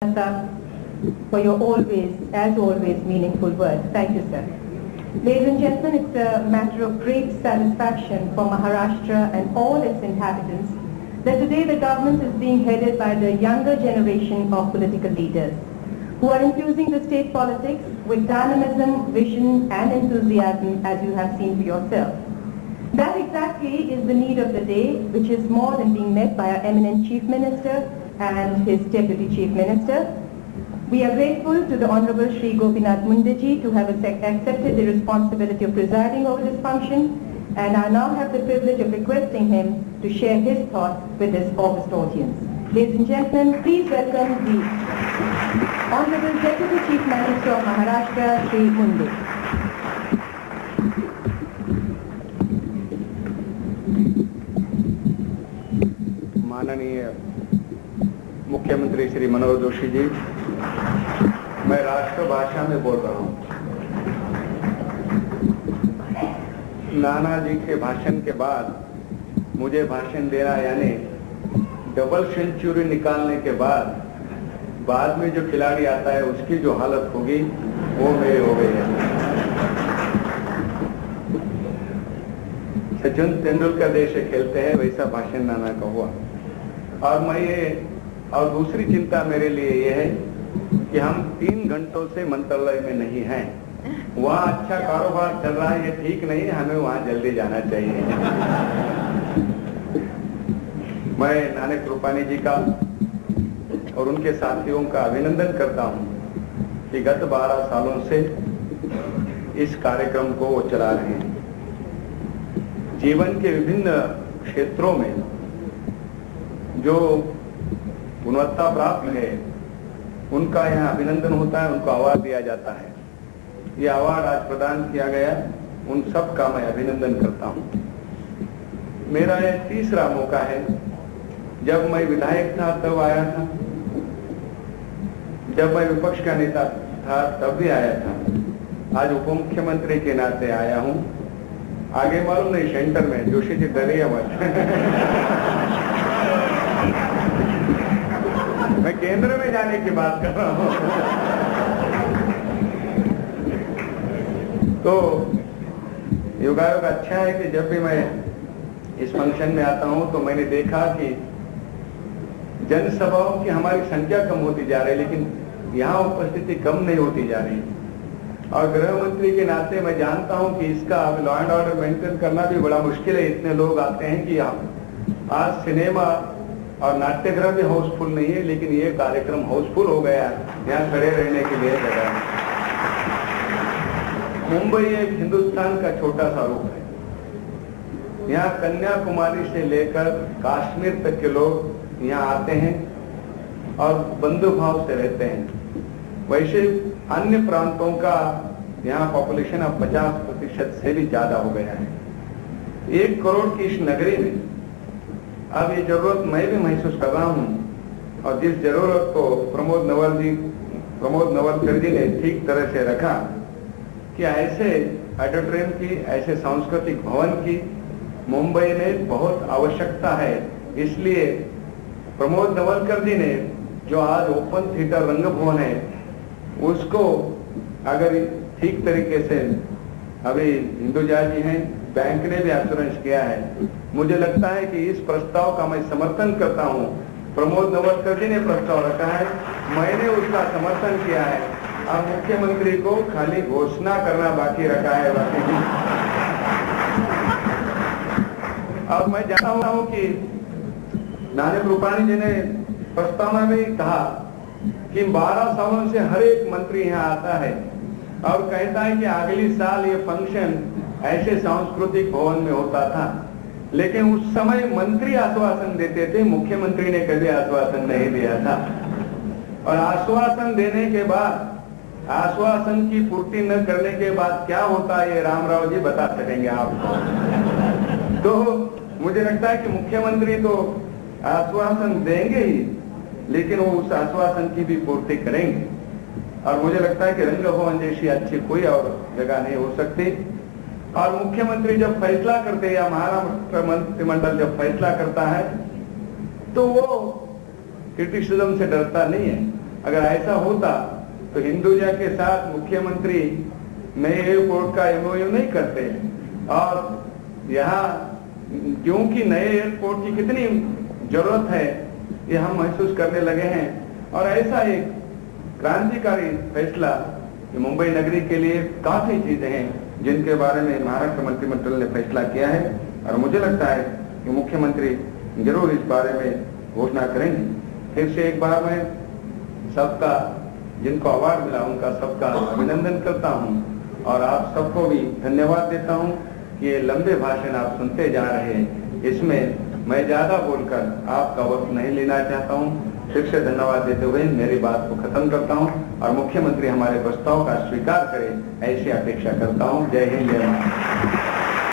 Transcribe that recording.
for your always, as always, meaningful words. Thank you, sir. Ladies and gentlemen, it's a matter of great satisfaction for Maharashtra and all its inhabitants that today the government is being headed by the younger generation of political leaders who are infusing the state politics with dynamism, vision and enthusiasm, as you have seen for yourself. That exactly is the need of the day, which is more than being met by our eminent Chief Minister and his Deputy Chief Minister. We are grateful to the Honorable Shri Gopinath Mundeji to have accepted the responsibility of presiding over this function, and I now have the privilege of requesting him to share his thoughts with this august audience. Ladies and gentlemen, please welcome the Honorable Deputy Chief Minister of Maharashtra, Shri Munde. माननीय मुख्यमंत्री श्री मनोहर जोशी जी, मैं राष्ट्र भाषा में बोल रहा हूं। नाना जी के भाषण के बाद मुझे भाषण देना, यानी डबल सेंचुरी निकालने के बाद में जो खिलाड़ी आता है उसकी जो हालत होगी वो मेरी हो गई है। सचिन तेंदुलकर जैसे खेलते हैं वैसा भाषण नाना का हुआ। और दूसरी चिंता मेरे लिए ये है कि हम 3 घंटों से मंत्रालय में नहीं हैं। वहाँ अच्छा कारोबार चल रहा है, ये ठीक नहीं है, हमें वहाँ जल्दी जाना चाहिए। मैं नानक रूपानी जी का और उनके साथियों का अभिनंदन करता हूँ कि गत 12 सालों से इस कार्यक्रम को वो चला रहे हैं। जीवन के विभिन्न क्षेत्रों में जो गुणवत्ता प्राप्त है उनका यहाँ अभिनंदन होता है, उनको अवार्ड दिया जाता है। ये अवार्ड आज प्रदान किया गया, उन सब का मैं अभिनंदन करता हूँ। मेरा ये तीसरा मौका है। जब मैं विधायक था तब आया था, जब मैं विपक्ष का नेता था तब भी आया था, आज उप मुख्यमंत्री के नाते आया हूँ। आगे मालूम नहीं, सेंटर में जोशी जी डरिए मत। मैं केंद्र में जाने की बात कर रहा हूँ। तो योगायोग अच्छा है कि जब भी मैं इस फंक्शन में आता हूँ तो मैंने देखा कि जनसभाओं की हमारी संख्या कम होती जा रही है, लेकिन यहाँ उपस्थिति कम नहीं होती जा रही। और गृह मंत्री के नाते मैं जानता हूँ कि इसका लॉ एंड ऑर्डर मेंटेन करना भी बड़ा मुश्किल है। इतने लोग आते हैं कि आज सिनेमा और नाट्यगृह भी हाउसफुल नहीं है, लेकिन ये कार्यक्रम हाउसफुल हो गया। यहाँ खड़े रहने के लिए जगह है। मुंबई एक हिंदुस्तान का छोटा सा रूप है। यहाँ कन्याकुमारी से लेकर कश्मीर तक के लोग यहाँ आते हैं और बंधु भाव से रहते हैं। वैसे अन्य प्रांतों का यहाँ पॉपुलेशन अब 50% से भी ज्यादा हो गया है। 1 करोड़ की इस नगरी में अब ये जरूरत मैं भी महसूस कर रहा हूँ, और जिस जरूरत को प्रमोद नवलकर जी ने ठीक तरह से रखा कि ऐसे ऑडिटोरियम की, ऐसे सांस्कृतिक भवन की मुंबई में बहुत आवश्यकता है। इसलिए प्रमोद नवलकर जी ने जो आज ओपन थिएटर रंगभवन है उसको अगर ठीक तरीके से, अभी हिंदुजा जी हैं, बैंक ने भी एश्योरेंस किया है। मुझे लगता है कि इस प्रस्ताव का मैं समर्थन करता हूं। प्रमोद नवलकर जी ने प्रस्ताव रखा है, मैंने उसका समर्थन किया है। अब मुख्यमंत्री को खाली घोषणा करना बाकी रखा है। अब मैं जानता हूं कि नानक रूपानी जी ने प्रस्ताव में भी कहा कि 12 सालों से हर एक मंत्री यहाँ आता है और कहता है कि अगली साल ये फंक्शन ऐसे सांस्कृतिक भवन में होता था, लेकिन उस समय मंत्री आश्वासन देते थे, मुख्यमंत्री ने कभी आश्वासन नहीं दिया था। और आश्वासन देने के बाद, आश्वासन की पूर्ति न करने के बाद क्या होता है ये रामराव जी बता सकेंगे आपको। तो मुझे लगता है कि मुख्यमंत्री तो आश्वासन देंगे ही, लेकिन वो उस आश्वासन की भी पूर्ति करेंगे। और मुझे लगता है कि रंगभवन जैसी अच्छी कोई और जगह नहीं हो सकती। और मुख्यमंत्री जब फैसला करते या महाराष्ट्र मंत्रिमंडल जब फैसला करता है तो वो क्रिटिसिज्म से डरता नहीं है। अगर ऐसा होता तो हिंदुजा के साथ मुख्यमंत्री नए एयरपोर्ट का MOU नहीं करते। और यहाँ क्योंकि नए एयरपोर्ट की कितनी जरूरत है ये हम महसूस करने लगे हैं। और ऐसा एक क्रांतिकारी फैसला मुंबई नगरी के लिए काफी चीजें हैं जिनके बारे में महाराष्ट्र मंत्रिमंडल ने फैसला किया है और मुझे लगता है कि मुख्यमंत्री जरूर इस बारे में घोषणा करेंगे। फिर से एक बार मैं सबका जिनको अवार्ड मिला उनका सबका अभिनंदन करता हूं और आप सबको भी धन्यवाद देता हूं कि ये लंबे भाषण आप सुनते जा रहे हैं। इसमें मैं ज्यादा बोलकर आपका वक्त नहीं लेना चाहता हूं। फिर से धन्यवाद देते हुए मेरी बात को खत्म करता हूं और मुख्यमंत्री हमारे प्रस्ताव का स्वीकार करें ऐसी अपेक्षा करता हूं। जय हिंद, जय भारत।